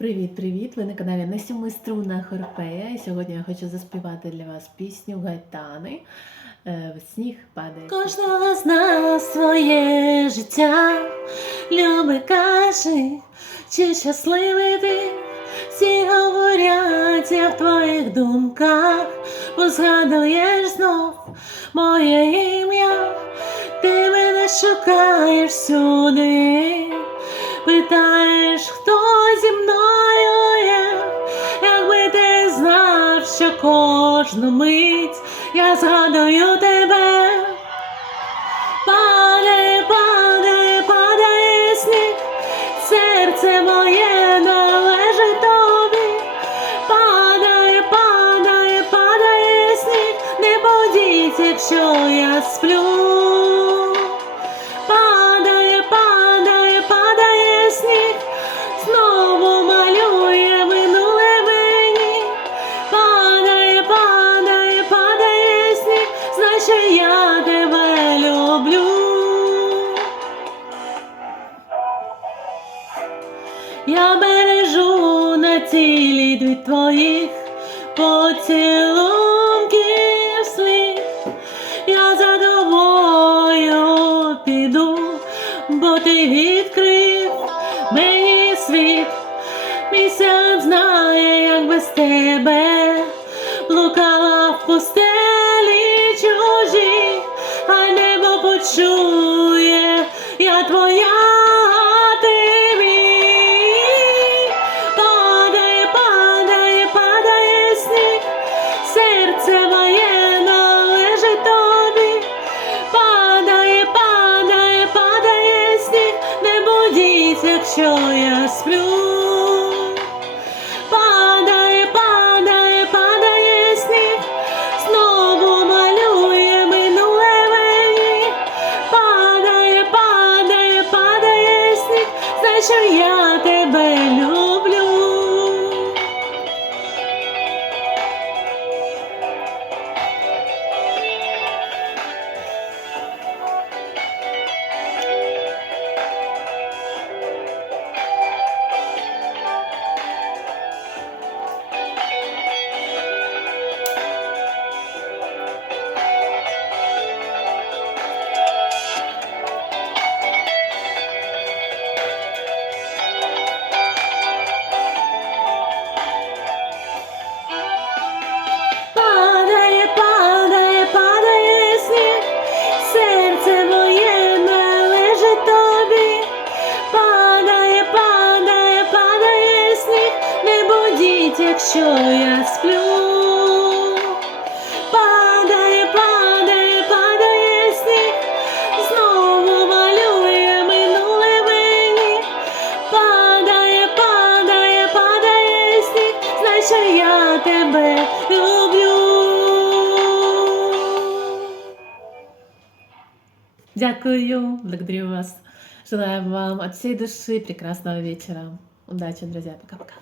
Привіт-привіт! Ви на каналі на сьоми струнах Орфея. І сьогодні я хочу заспівати для вас пісню Гайтани. Е, Сніг падає. Кожного з нас своє життя, люби кажи, чи щасливий ти, всі говорять, я в твоїх думках, бо згадуєш знов моє ім'я, ти мене шукаєш всюди, питаєш, що кожну мить я згадую тебе. Падає, падає, падає сніг, серце моє належить тобі. Падає, падає, падає сніг, не подіть, якщо я сплю. Значить я тебе люблю. Я бережу на тілі від твоїх поцілунків слів. Я за тобою піду, бо ти відкрив мені світ. Місяць знає, як без тебе твоя. ти мій. Падає, падає, падає сніг, серце моє належить тобі. Не будіть, якщо я сплю. Значить я будіть, якщо я сплю. Падає, падає, падає сніг, знову малює минуле мені. Падає, падає, падає сніг, значить я тебе люблю. Дякую, благодарю вас. Желаю вам от всей души прекрасного вечера. Удачи, друзья. Пока-пока.